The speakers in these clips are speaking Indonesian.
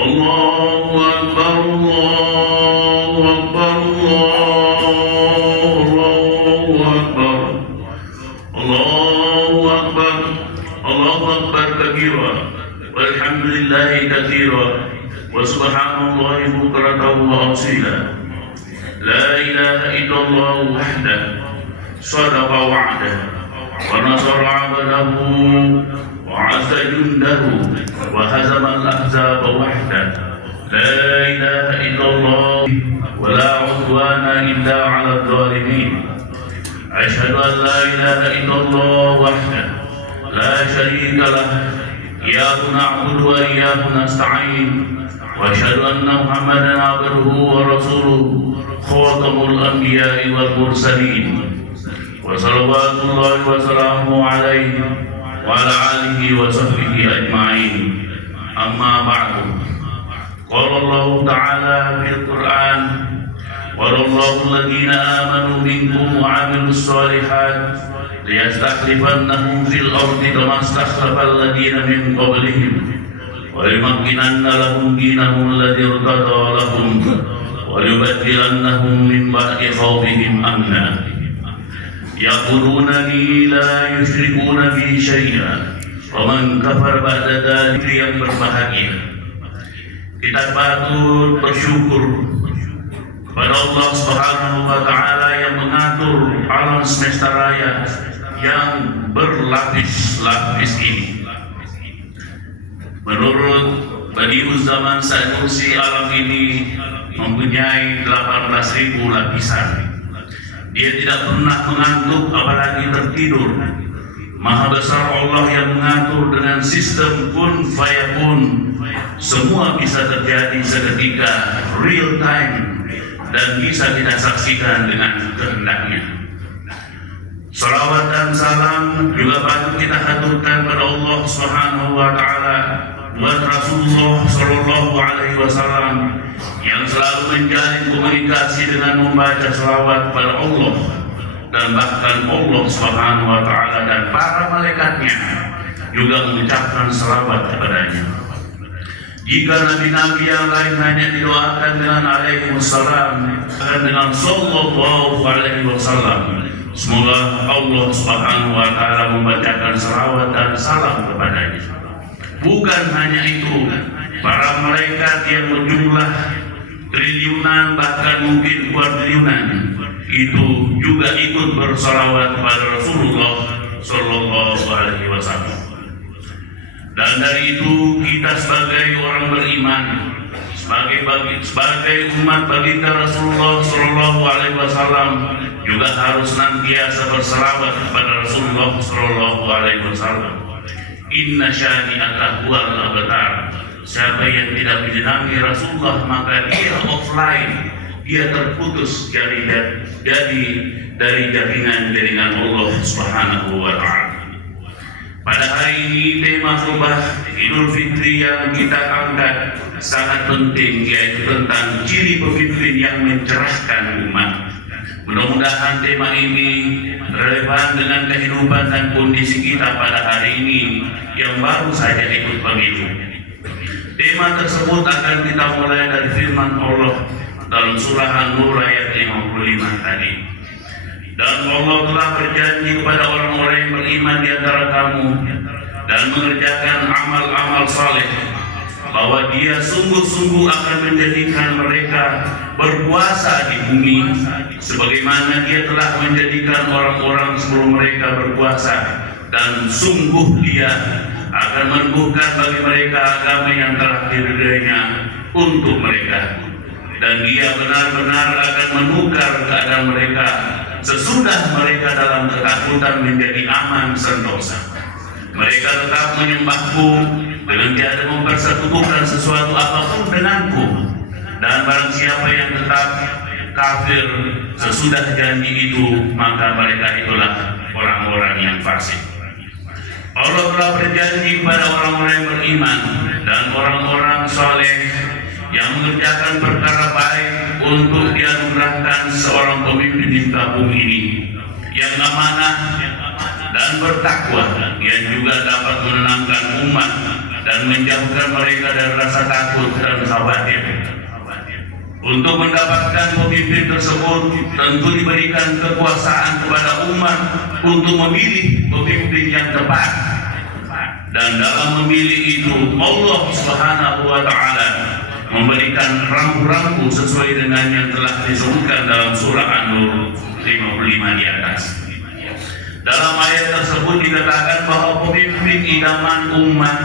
Allahu Akbar, Allahu Akbar, Allahu Akbar, Allahu Akbar, Allahu Akbar kabira, walhamdulillahi katsira, wa subhanallahi bukratan wa asila. La ilaha illallah wahdahu sadaqa wa'dahu wa nasara 'abdahu وعز جنده وهزم الأحزاب وحده. لا إله إلا الله ولا عدوان إلا على الظالمين. أشهد أن لا إله إلا الله وحده لا شريك له إياه نعبد وإياه نستعين وأشهد أن محمدا عبده ورسوله خاتم الأنبياء والمرسلين وصلوات الله وسلامه عليه وعلى آله وصحبه أجمعين. أما بعد، قال الله تعالى في القرآن: وَرَضَى اللَّهُ الَّذِينَ آمَنُوا مِنكُمْ وَعَمِلُوا الصَّالِحَاتِ لِيَسْتَخْلِفَنَّهُمْ فِي الْأَرْضِ كَمَا اسْتَخْلَفَ الَّذِينَ مِنْ قَبْلِهِمْ وَلِيُمَكِّنَنَّ لَهُمْ دِينَهُمُ الَّذِي ارْتَضَىٰ لَهُمْ وَلِيُبَدِّلَنَّهُمْ مِنْ بَعْدِ خَوْفِهِمْ أَمْنًا يَعْبُدُونَنِي لَا يُشْرِكُونَ بِي شَيْئًا وَمَنْ كَفَرَ بَعْدَ ذَلِكَ. Yang berbahagia, kita patut bersyukur kepada Allah Subhanahu wa Ta'ala yang mengatur alam semesta raya yang berlapis-lapis ini. Menurut Badi'uz Zaman Sanusi, alam ini mempunyai 18.000 lapisan. Dia tidak pernah mengantuk apalagi tertidur. Maha besar Allah yang mengatur dengan sistem kun fayakun. Semua bisa terjadi seketika, real time, dan bisa kita saksikan dengan kehendaknya. Salawat dan salam juga patut kita haturkan kepada Allah Subhanahu wa Ta'ala buat Rasulullah Sallallahu Alaihi Wasallam yang selalu menjalin komunikasi dengan membaca salawat kepada Allah, dan bahkan Allah Subhanahu wa Ta'ala dan para malaikatnya juga mengucapkan salawat kepadanya. Jika nabi-nabi yang lain hanya didoakan dengan alaihissalam dan dengan sallallahu alaihi wasallam, semoga Allah Subhanahu wa Ta'ala membacakan salawat dan salam kepadanya. Bukan hanya itu, para malaikat yang berjumlah triliunan bahkan mungkin kuadriliunan itu juga ikut bersalawat kepada Rasulullah Sallallahu Alaihi Wasallam. Dan dari itu kita sebagai orang beriman, sebagai umat baginda Rasulullah Sallallahu Alaihi Wasallam juga harus senantiasa bersalawat kepada Rasulullah Sallallahu Alaihi Wasallam. Inna syani'aka huwal abtar. Siapa yang tidak menyenangi Rasulullah maka dia offline, dia terputus dari jaringan Allah Subhanahu wa Ta'ala. Pada hari ini tema khutbah Idul Fitri yang kita angkat sangat penting, yaitu tentang ciri pemimpin yang mencerahkan umat. Mudah-mudahan tema ini relevan dengan kehidupan dan kondisi kita pada hari ini yang baru saja ikut pemilu. Tema tersebut akan kita mulai dari firman Allah dalam surah An-Nur ayat 55 tadi. Dan Allah telah berjanji kepada orang-orang yang beriman di antara kamu dan mengerjakan amal-amal saleh, bahwa Dia sungguh-sungguh akan menjadikan mereka berkuasa di bumi sebagaimana Dia telah menjadikan orang-orang sebelum mereka berkuasa, dan sungguh Dia akan meneguhkan bagi mereka agama yang telah diridainya untuk mereka, dan Dia benar-benar akan menukar keadaan mereka sesudah mereka dalam ketakutan menjadi aman sentosa. Mereka tetap menyembahku dengan tiada mempersekutukan sesuatu apapun denganku, dan barang siapa yang tetap kafir sesudah janji itu, maka mereka itulah orang-orang yang fasik. Allah telah berjanji kepada orang-orang yang beriman dan orang-orang saleh yang mengerjakan perkara baik untuk dianugerahkan seorang pemimpin di kampung ini yang amanah dan bertakwa, yang juga dapat menenangkan umat dan menjauhkan mereka dari rasa takut dan khawatir. Untuk mendapatkan pemimpin tersebut tentu diberikan kekuasaan kepada umat untuk memilih pemimpin yang tepat. Dan dalam memilih itu Allah Subhanahu wa taala memberikan rambu-rambu sesuai dengan yang telah disebutkan dalam surah An-Nur 55 di atas. Dalam ayat tersebut dikatakan bahwa pemimpin idaman umat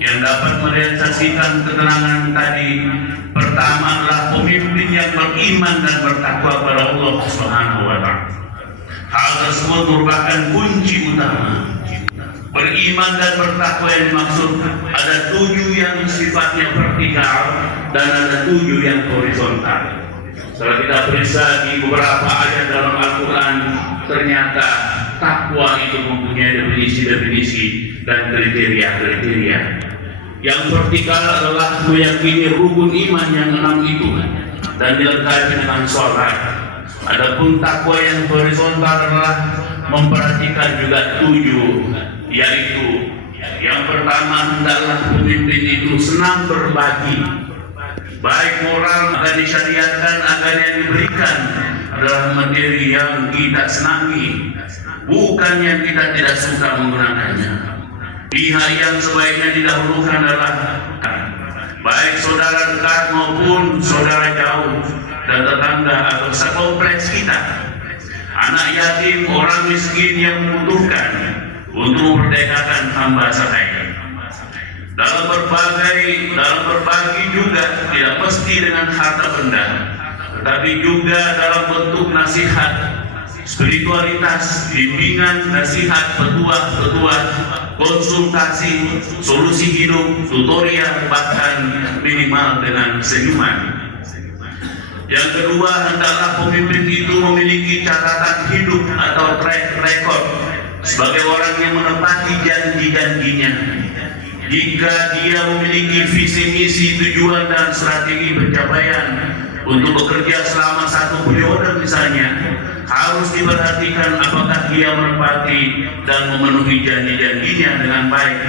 yang dapat merealisasikan ketenangan tadi pertama adalah pemimpin yang beriman dan bertakwa kepada Allah Subhanahu wa taala. Hal tersebut merupakan kunci utama. Beriman dan bertakwa yang dimaksud ada 7 yang sifatnya vertikal dan ada 7 yang horizontal. Setelah kita periksa di beberapa ayat dalam Al-Quran, ternyata takwa itu mempunyai definisi-definisi dan kriteria-kriteria. Yang vertikal adalah meyakini rukun iman yang 6 itu dan dilengkapi dengan sholat. Adapun takwa yang horizontal adalah memperhatikan juga 7, yaitu yang pertama hendaklah pemimpin itu senang berbagi, baik moral agar disyariatkan agar yang diberikan adalah materi yang kita senangi, bukan yang kita tidak suka menggunakannya. Pihak yang sebaiknya didahulukan adalah baik saudara dekat maupun saudara jauh dan tetangga atau sekompleks kita, anak yatim, orang miskin yang membutuhkan, untuk memerdekakan hamba sahaya. Dalam berbagi juga tidak mesti dengan harta benda, tetapi juga dalam bentuk nasihat, spiritualitas, bimbingan, nasihat, petua, konsultasi, solusi hidup, tutorial, bahkan minimal dengan senyuman. Yang kedua, hendaklah pemimpin itu memiliki catatan hidup atau track record sebagai orang yang menepati janji-janjinya. Jika dia memiliki visi misi, tujuan dan strategi pencapaian untuk bekerja selama 1 periode misalnya, harus diperhatikan apakah dia menepati dan memenuhi janji-janjinya dengan baik.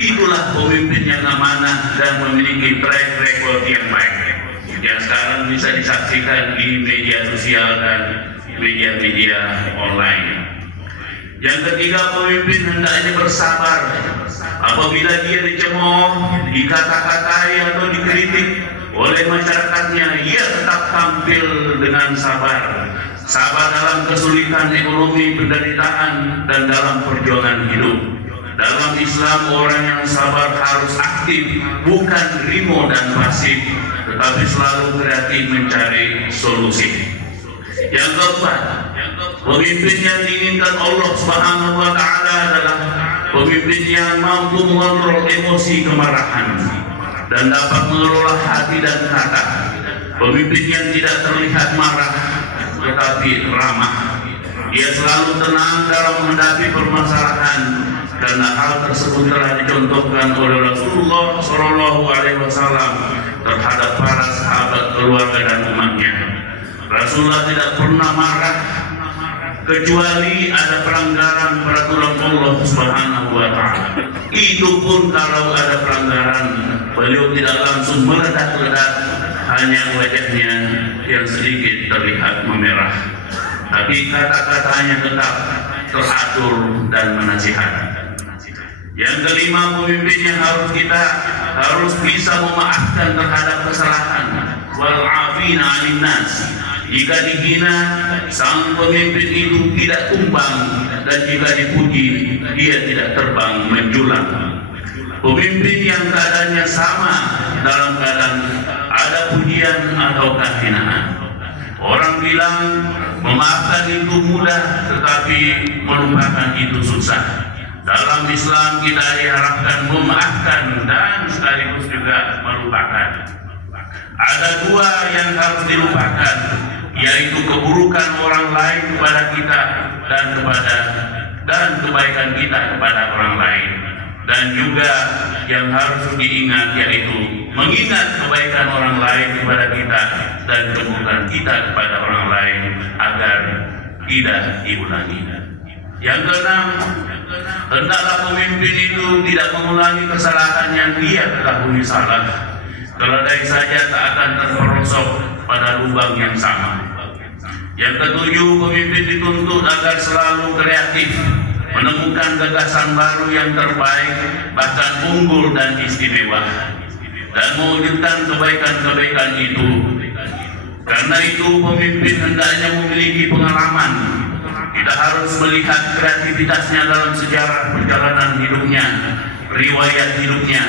Itulah pemimpin yang amanah dan memiliki track record yang baik, yang sekarang bisa disaksikan di media sosial dan media-media online. Yang ketiga, pemimpin hendaknya bersabar apabila dia dicemooh, dikata-katai atau dikritik oleh masyarakatnya. Ia tetap tampil dengan sabar dalam kesulitan ekonomi, penderitaan, dan dalam perjuangan hidup. Dalam Islam, orang yang sabar harus aktif, bukan rimo dan pasif, tetapi selalu kreatif mencari solusi. Yang keempat, pemimpin yang diinginkan Allah Subhanahu wa taala adalah pemimpin yang mampu mengontrol emosi kemarahan dan dapat mengelola hati dan kata. Pemimpin yang tidak terlihat marah tetapi ramah. Ia selalu tenang dalam menghadapi permasalahan, karena hal tersebut telah dicontohkan oleh Rasulullah SAW terhadap para sahabat, keluarga dan umatnya. Rasulullah tidak pernah marah kecuali ada pelanggaran peraturan Allah Subhanahu wa taala. Itu pun kalau ada pelanggaran, beliau tidak langsung meledak-ledak, hanya wajahnya yang sedikit terlihat memerah, tapi kata-katanya tetap teratur dan menasihat. Yang kelima, pemimpin yang harus bisa memaafkan terhadap kesalahan, wal afina 'anil nas. Jika dihina, sang pemimpin itu tidak tumbang, dan jika dipuji, dia tidak terbang menjulang. Pemimpin yang keadaannya sama dalam keadaan ada pujian atau hinaan. Orang bilang memaafkan itu mudah, tetapi melupakan itu susah. Dalam Islam kita diharapkan memaafkan dan sekaligus juga melupakan. Ada 2 yang harus dilupakan, yaitu keburukan orang lain kepada kita dan kebaikan kita kepada orang lain. Dan juga yang harus diingat, yaitu mengingat kebaikan orang lain kepada kita dan keburukan kita kepada orang lain agar tidak diulangi. Yang keenam, hendaklah pemimpin itu tidak mengulangi kesalahan yang dia ketahui salah. Keledai saja tak akan terperosok pada lubang yang sama. Yang ketujuh, pemimpin dituntut agar selalu kreatif, menemukan gagasan baru yang terbaik, bahkan unggul dan istimewa, dan mewujudkan kebaikan-kebaikan itu. Karena itu pemimpin hendaknya memiliki pengalaman. Kita harus melihat kreativitasnya dalam sejarah perjalanan hidupnya, riwayat hidupnya.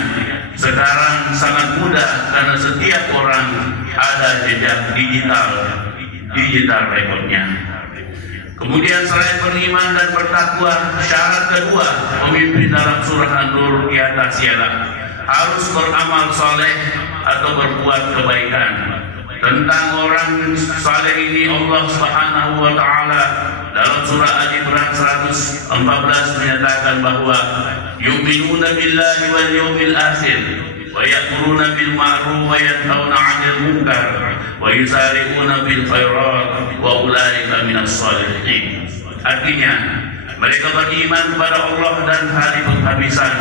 Sekarang sangat mudah karena setiap orang ada jejak digital rekodnya. Kemudian selain beriman dan bertakwa, syarat kedua pemimpin dalam surah An-Nur di atas ialah harus beramal soleh atau berbuat kebaikan. Tentang orang saleh ini Allah Subhanahu wa taala dalam surah Al-Imran 114 menyatakan bahwa yu'minuna billahi wal yawmil akhir wa ya'muruna bil ma'ruf wa yanhauna 'anil munkar wa yusari'una bil khairat wa ulaika minas shalihin. Artinya, mereka beriman kepada Allah dan hari penghabisan.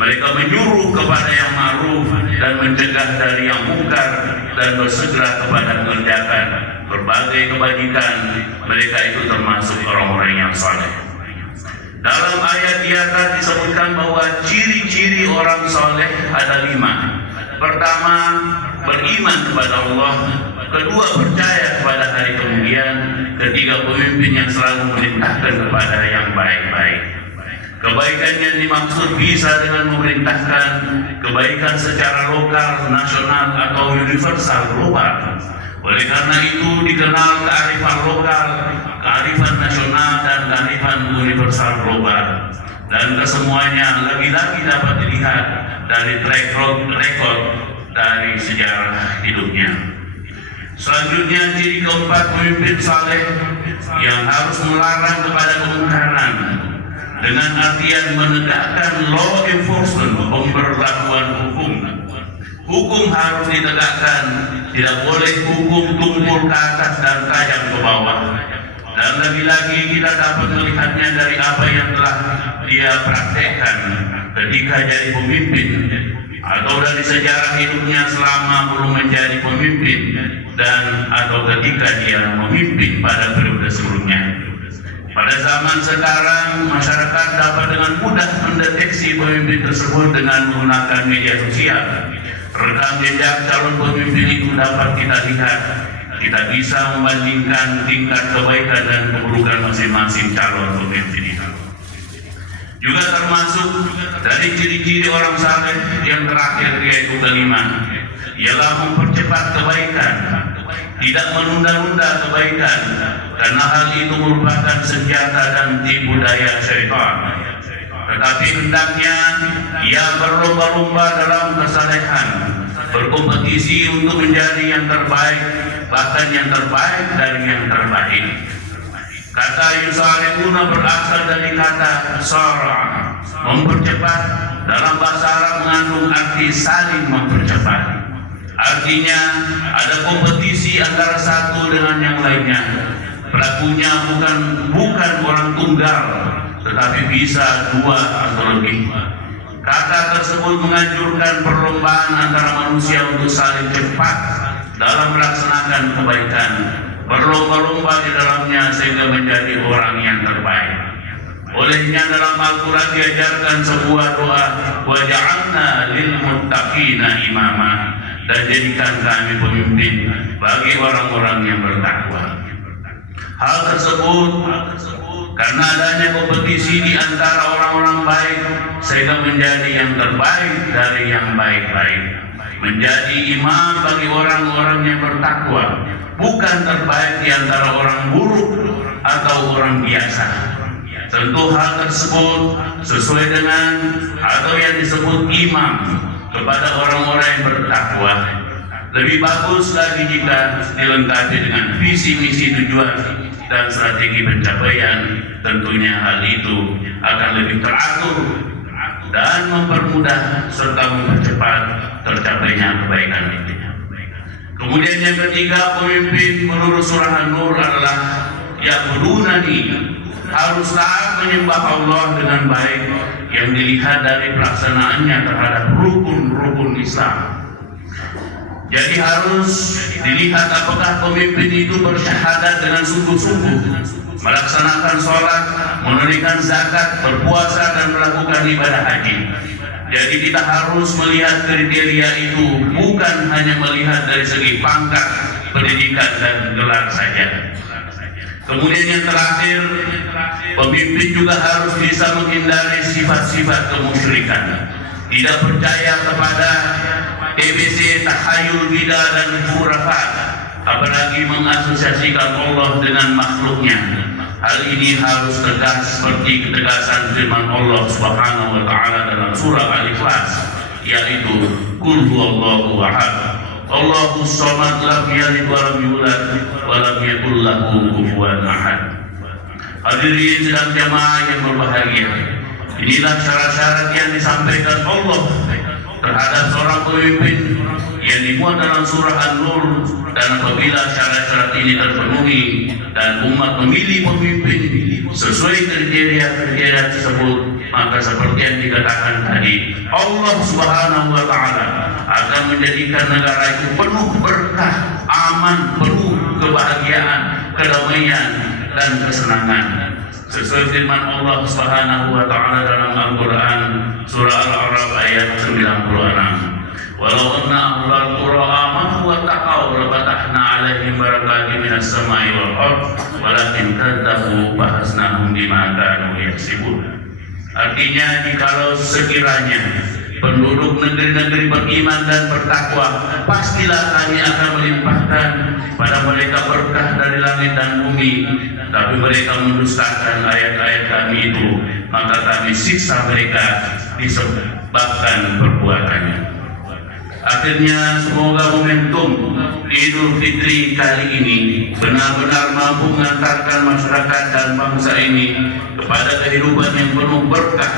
Mereka menyuruh kepada yang ma'ruf dan mencegah dari yang munkar dan bersegera kepada mengerjakan berbagai kebajikan. Mereka itu termasuk orang-orang yang saleh. Dalam ayat di atas disebutkan bahwa ciri-ciri orang saleh ada 5. Pertama, beriman kepada Allah. Kedua, percaya kepada hari kemudian. Ketiga, pemimpin yang selalu memerintahkan kepada yang baik-baik. Kebaikan yang dimaksud bisa dengan memerintahkan kebaikan secara lokal, nasional, atau universal global. Oleh karena itu dikenal kearifan lokal, kearifan nasional, dan kearifan universal global. Dan kesemuanya lagi-lagi dapat dilihat dari track record dari sejarah hidupnya. Selanjutnya, ciri keempat pemimpin saleh yang harus melarang kepada kemungkaran dengan artian menegakkan law enforcement, pemberlakuan hukum. Hukum harus ditegakkan, tidak boleh hukum tumpul ke atas dan tajam ke bawah. Dan lagi-lagi kita dapat melihatnya dari apa yang telah dia praktekkan ketika jadi pemimpin, atau dari sejarah hidupnya selama belum menjadi pemimpin, dan atau ketika dia memimpin pada periode sebelumnya. Pada zaman sekarang, masyarakat dapat dengan mudah mendeteksi pemimpin tersebut dengan menggunakan media sosial. Rekam jejak calon pemimpin itu dapat kita lihat. Kita bisa membandingkan tingkat kebaikan dan keburukan masing-masing calon pemimpin itu. Juga termasuk dari ciri-ciri orang saleh yang terakhir, yaitu kelima, ialah mempercepat kebaikan, tidak menunda-nunda kebaikan, karena hal itu merupakan senjata dan tipu daya syaitan. Tetapi hendaknya ia berlomba-lomba dalam kesalehan, berkompetisi untuk menjadi yang terbaik, bahkan yang terbaik dari yang terbaik. Kata yusari'una berasal dari kata sara, mempercepat. Dalam bahasa Arab mengandung arti saling mempercepat. Artinya ada kompetisi antara satu dengan yang lainnya. Pelakunya bukan orang tunggal, tetapi bisa 2 atau lebih. Kata tersebut menganjurkan perlombaan antara manusia untuk saling cepat dalam melaksanakan kebaikan, berlomba-lomba di dalamnya sehingga menjadi orang yang terbaik. Olehnya dalam Al-Quran diajarkan sebuah doa, waja'alna lil muttaqina imama, dan jadikan kami pemimpin bagi orang-orang yang bertakwa. Hal tersebut karena adanya kompetisi di antara orang-orang baik sehingga menjadi yang terbaik dari yang baik-baik, menjadi imam bagi orang-orang yang bertakwa, bukan terbaik di antara orang buruk atau orang biasa. Tentu hal tersebut sesuai dengan atau yang disebut imam kepada orang-orang yang bertakwa. Lebih bagus lagi jika dilengkapi dengan visi misi tujuan dan strategi pencapaian. Tentunya hal itu akan lebih teratur dan mempermudah serta mempercepat tercapainya kebaikan itu. Kemudian yang ketiga, pemimpin menurut surah An-Nur adalah ya'budunani haruslah menyembah Allah dengan baik yang dilihat dari pelaksanaannya terhadap rukun-rukun Islam. Jadi harus dilihat apakah pemimpin itu bersyahadat dengan sungguh-sungguh, melaksanakan sholat, menunaikan zakat, berpuasa, dan melakukan ibadah haji. Jadi kita harus melihat kriteria itu, bukan hanya melihat dari segi pangkat, pendidikan, dan gelar saja. Kemudian yang terakhir, pemimpin juga harus bisa menghindari sifat-sifat kemusyrikan. Tidak percaya kepada TBC, tahayul, bidah, dan khurafat, apalagi mengasosiasikan Allah dengan makhluknya. Hal ini harus tegas seperti ketegasan firman Allah Subhanahu wa taala dalam surah Al-Ikhlas, yaitu Qul huwallahu ahad, Allahus samad, lam yalid wa lam yulad wa lam yakul lahu kufuwan ahad. Hadirin sedang jamaah yang berbahagia, inilah syarat-syarat yang disampaikan Allah terhadap seorang pemimpin yang dimuat dalam surah An-Nur, dan apabila syarat-syarat ini terpenuhi dan umat memilih pemimpin sesuai kriteria tersebut, maka seperti yang dikatakan tadi, Allah Subhanahu wa taala akan menjadikan negara itu penuh berkah, aman, penuh kebahagiaan, kedamaian, dan kesenangan. Sesuai firman Allah Subhanahu wa taala dalam Al-Qur'an surah Al-A'raf ayat 96. Walau anna ahlal qura amanu wa taqaw lafatahna 'alaihim barakatin minas sama'i wal ardh walakin kadzabu bahasnahum bima kanu yaksibun. Artinya, jikalau sekiranya penduduk negeri-negeri beriman dan bertakwa, pastilah kami akan melimpahkan pada mereka berkah dari langit dan bumi. Tapi mereka mendustakan ayat-ayat kami itu, maka kami siksa mereka disebabkan perbuatannya. Akhirnya semoga momentum Idul Fitri kali ini benar-benar mampu mengantarkan masyarakat dan bangsa ini kepada kehidupan yang penuh berkah,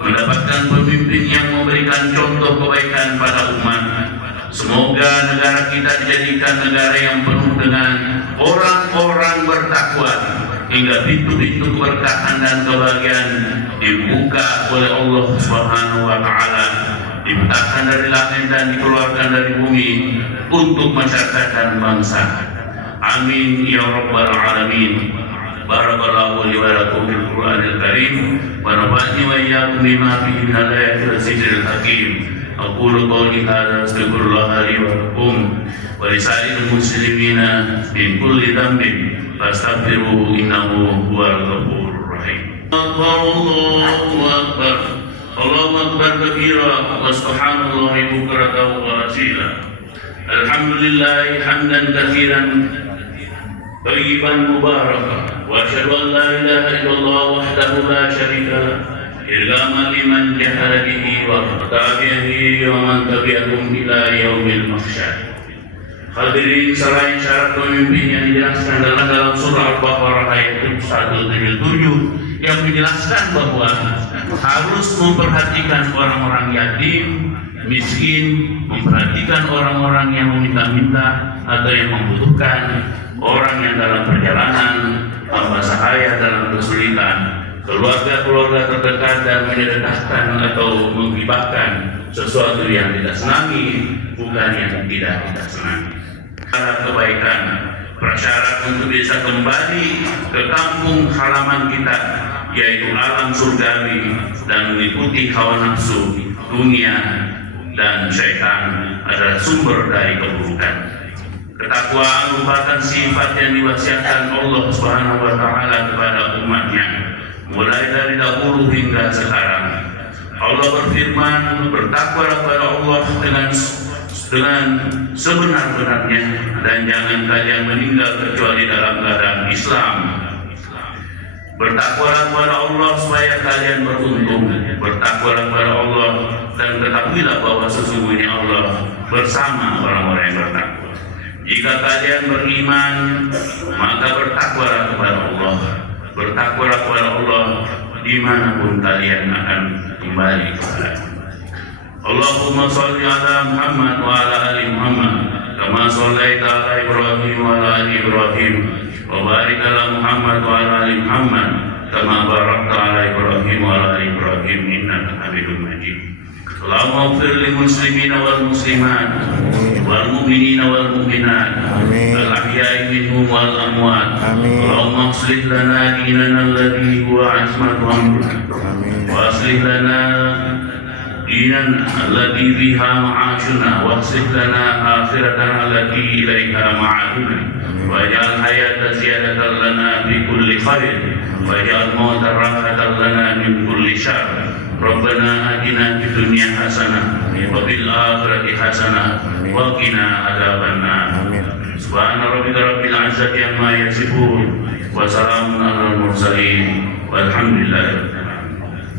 mendapatkan pemimpin yang memberikan contoh kebaikan pada umat. Semoga negara kita dijadikan negara yang penuh dengan orang-orang bertakwa, hingga pintu-pintu keberkahan dan kebahagiaan dibuka oleh Allah Subhanahu wa taala, dibentangkan dari langit dan dikeluarkan dari bumi untuk masyarakat dan bangsa. Amin ya rabbal alamin. Barakallahu li wa lakum fil Qur'anil Karim wa nafa'ani wa iyyakum bima fihi min al-ayati wa zikril hakim. Aqulu qawli hadza astaghfirullah li wa lakum wa li sa'iril muslimina min kulli dhanbin fastaghfiruhu innahu huwal ghafurur rahim. Allahu akbar. Allahu akbar kabira wa subhanallahi bukratan wa asila. Alhamdulillah hamdan katsiran thayyiban mubarakan, wa asyhadu an la ilaha illallah wahdahu la syarika lah, ilhaman liman jahada bihi wa tabi'ihi wa man tabi'ahum ila yaumil mahsyar. Hadirin, selain syarat pemimpin yang dijelaskan dalam surah Al-Baqarah ayat 177 yang menjelaskan bahwa harus memperhatikan orang-orang yatim, miskin, memperhatikan orang-orang yang meminta-minta atau yang membutuhkan, orang yang dalam perjalanan, hamba sahaya dalam kesulitan, keluarga-keluarga terdekat, dan menyedekahkan atau menghibahkan sesuatu yang tidak senangi, bukan yang tidak kita senangi. Syarat kebaikan, prasyarat untuk bisa kembali ke kampung halaman kita, yaitu alam surgawi, dan mengikuti hawa nafsu, dunia, dan syaitan adalah sumber dari keburukan. Ketakwaan merupakan sifat yang diwasiatkan Allah Subhanahu wa taala kepada umatnya mulai dari dahulu hingga sekarang. Allah berfirman, bertakwalah kepada Allah dengan sebenar-benarnya, dan jangan kalian meninggal kecuali dalam keadaan Islam. Bertakwalah kepada Allah supaya kalian beruntung. Bertakwalah kepada Allah dan ketahuilah bahwa sesungguhnya Allah bersama orang-orang yang bertakwa. Jika kalian beriman, maka bertakwalah kepada Allah. Bertakwalah kepada Allah dimanapun kalian akan kembali kepada. Allahumma sholli ala Muhammad wa ala ali Muhammad kama shallaita ala Ibrahim wa ala ali Ibrahim wa barik ala Muhammad wa ala ali Muhammad كما باركت على إبراهيم وعلى آل إبراهيم إنك حميد مجيد. اللهم اغفر للمسلمين والمسلمات والمؤمنين والمؤمنات الأحياء منهم والأموات. اللهم اصلح لنا ديننا الذي هو عصمة أمرنا، وأصلح لنا ديننا الذي بها معاشنا، واصلح لنا آخرتنا التي إليها معادنا، واجعل الحياة زيادة لنا في كل خير، واجعل الموت راحة لنا من كل شر. ربنا آتنا في الدنيا حسنة وفي الآخرة حسنة وقنا عذاب النار. سبحان ربك رب العزة عما يصفون وسلام على المرسلين والحمد لله.